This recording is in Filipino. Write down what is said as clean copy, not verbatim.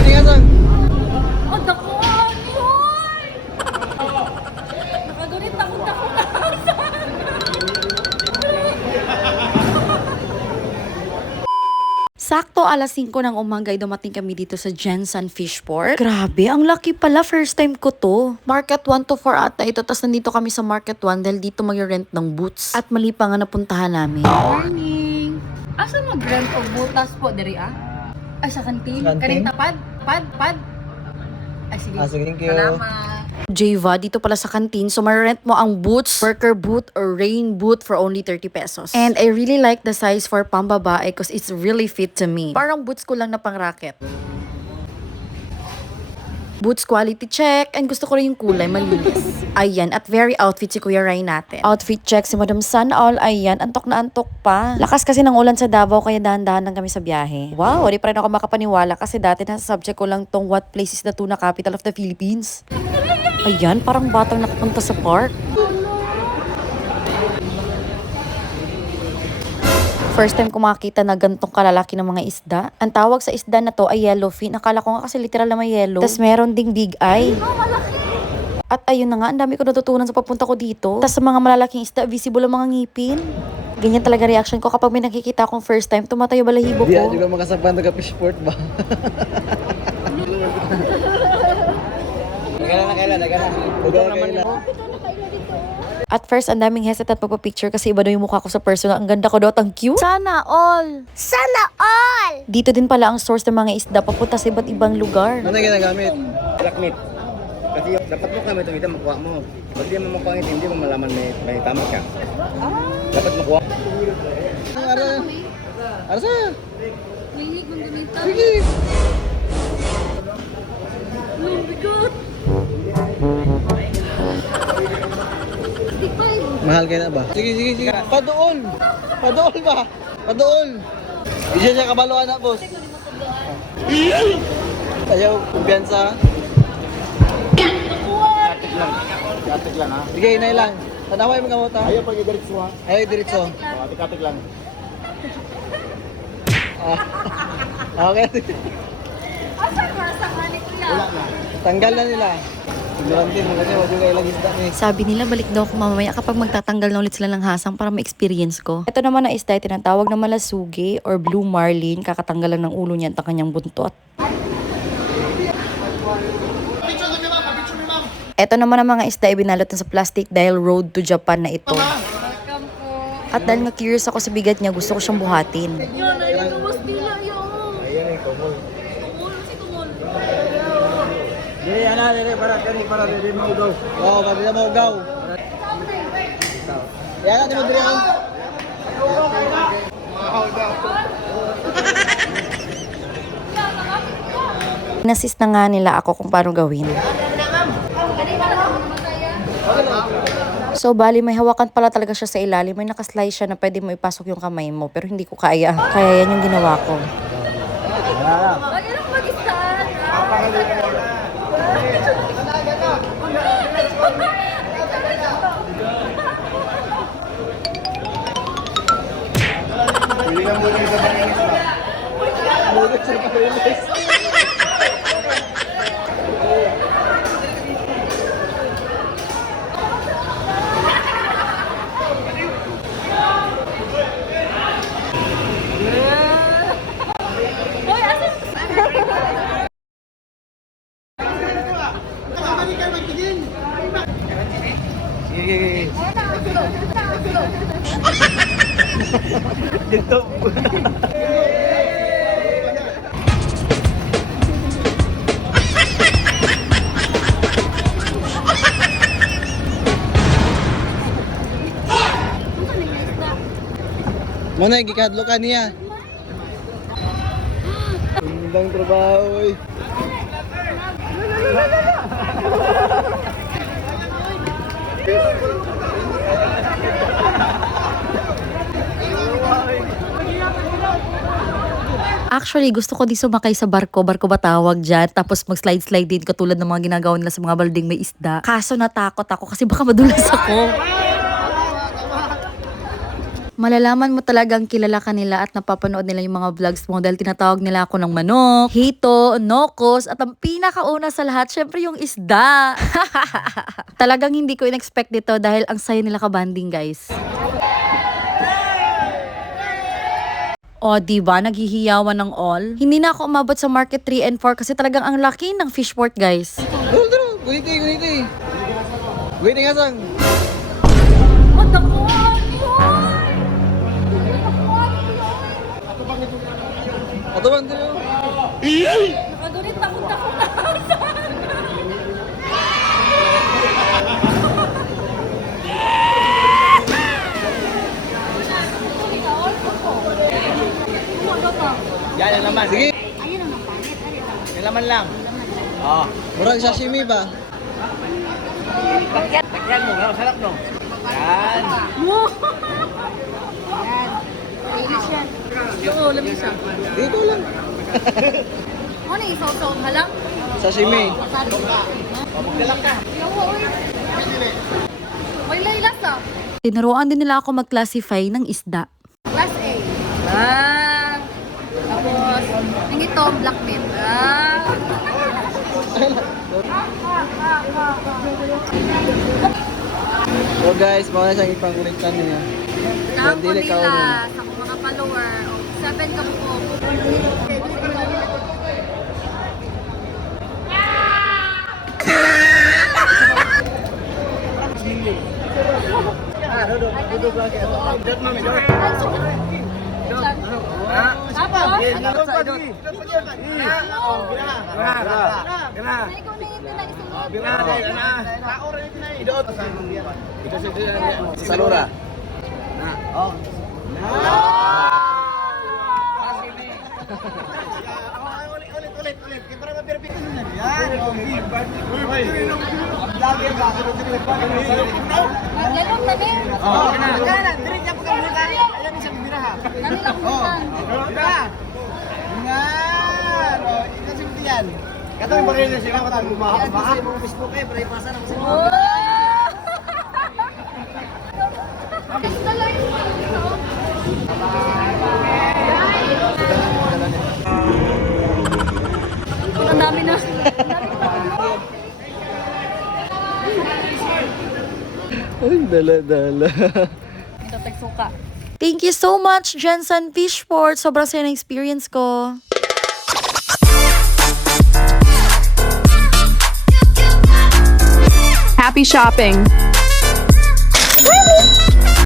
Pwede nga sang. Oh, dakuan! Hoy! Nakagunit ako na. Sakto alas 5 ng umaga ay dumating kami dito sa Jensen Fishport. Grabe, ang laki pala. First time ko to. Market 1 to 4 ata ito. Tapos nandito kami sa Market 1 dahil dito mag-rent ng boots. At mali pa nga napuntahan namin. Morning! Asa mag-rent o butas po, diri Ay, sa kantin? Kantin? Kanita pad? Pad? Ay, sige. Sige, thank you. Salamat. Java, dito pala sa canteen. So, ma-rent mo ang boots, worker boot, or rain boot for only 30 pesos. And I really like the size for pambabae because it's really fit to me. Parang boots ko lang na pang racket. Boots quality check. And gusto ko rin yung kulay, malinis. Ayan, at very outfit si Kuya Ray natin. Outfit check si Madam Sun all. Ayan, antok na antok pa. Lakas kasi ng ulan sa Davao, kaya dahan-dahan lang kami sa biyahe. Wow, di pa rin ako makapaniwala kasi dati nasa subject ko lang tong what place is the tuna capital of the Philippines. Ayan, parang batang nakapunta sa park. First time ko makakita na gantong kalalaki ng mga isda. Ang tawag sa isda na to ay yellowfin. Akala ko nga kasi literal na may yellow. Tapos meron ding big eye. At ayun na nga, ang dami ko natutunan sa papunta ko dito. Tapos sa mga malalaking isda, visible ang mga ngipin. Ganyan talaga reaction ko kapag may nakikita akong first time, tumatayo balahibo ko. Di juga makasabang taga-fishport ba? Nagkailan. At first, ang daming hesitant magpa-picture kasi iba daw yung mukha ko sa personal. Ang ganda ko daw, ang cute. Sana all! Sana all! Dito din pala ang source ng mga isda papunta sa iba't ibang lugar. Ano yung ginagamit? Blackmeat. Kasi dapat mo kami itong ito makuha mo. Pag di mo makuha ito, hindi mo malaman may tama ka. Dapat makuha. Arsa? Linig mong gumita. Sige! Oh my God! Mahal kayo na ba? Sige. Padool! Padool ba? Padool! Di siya kabaluan na, boss. Ayaw, kumpiyansa. Katig lang ha. Sige, inay lang. Tanaway mga mota. Ayaw pag i-diretso ha. Ayaw, diretso. Katig lang. Okay. Asa ka sa kanin kuya? Wala na. Tanggal na nila. Sigurang din, kasi wag yung ilang isda ni. Sabi nila balik daw ako mamaya kapag magtatanggal na ulit sila ng hasang para ma-experience ko. Ito naman na isda, tinatawag na malasugi or blue marlin. Kakatanggal lang ng ulo niya at ang kanyang buntot. Ito naman ang mga isda ibinalot na sa plastic dahil road to Japan na ito. At dahil nga curious ako sa bigat niya, gusto ko siyang buhatin. Ayan yung kumul. Dili, para dili mo ugaw. Oo, pati na maugaw. Yan natin mo diri. Inassist na nga nila ako kung paano gawin. So, bali, may hawakan pala talaga siya sa ilalim. May nakaslide siya na pwede mo ipasok yung kamay mo. Pero hindi ko kaya. Kaya yan yung ginawa ko. Pili ka muna sa banginis ba? Mulit sa palilis. Sige. Dito. Muna, gikadlo ka niya. Gandang trabaho, oy. Actually, gusto ko di sumakay sa barko. Barko ba tawag dyan? Tapos mag-slide-slide din katulad ng mga ginagawa nila sa mga balding may isda. Kaso natakot ako kasi baka madulas ako. Malalaman mo talagang kilala ka nila at napapanood nila yung mga vlogs mo dahil tinatawag nila ako ng manok, hito, nokos, at ang pinakauna sa lahat, syempre yung isda. Talagang hindi ko in-expect dito dahil ang saya nila kabanding, guys. O, diba? Naghihiyawan ng all. Hindi na ako umabot sa Market 3 and 4 kasi talagang ang laki ng fishport, guys. Dulu. Guniti. Guniti nga sang. Ato bang dulu? Nakagunit, takot na. Yan, yan naman. Sige. Yan naman lang. Oo. Murag sashimi ba? Takyan mo, masarap no? Yan. Oo, lamig siya. Dito lang. Ano yung isaw-saw halang? Sashimi. Magdala ka. May laylas ah. Tinuruan din nila ako mag-classify ng isda. Class A. Tapos, yung ito, black meat. So guys, mga siyang ipangulitan niya. Naang ko Dili ka nila ulo. sa akong mga follower. 7 ka po. Duduk lagi. Duduk mami, duduk. Tapos, Salura. maglalong na din. Kata yung bagay na siya, kata yung baka mo Facebook eh, pero ipasa na mo Ang dami na. Ay, dala. Ito, tagsuka. Thank you so much, Jensen Fishport. Sobrang saya ng experience ko. Happy shopping!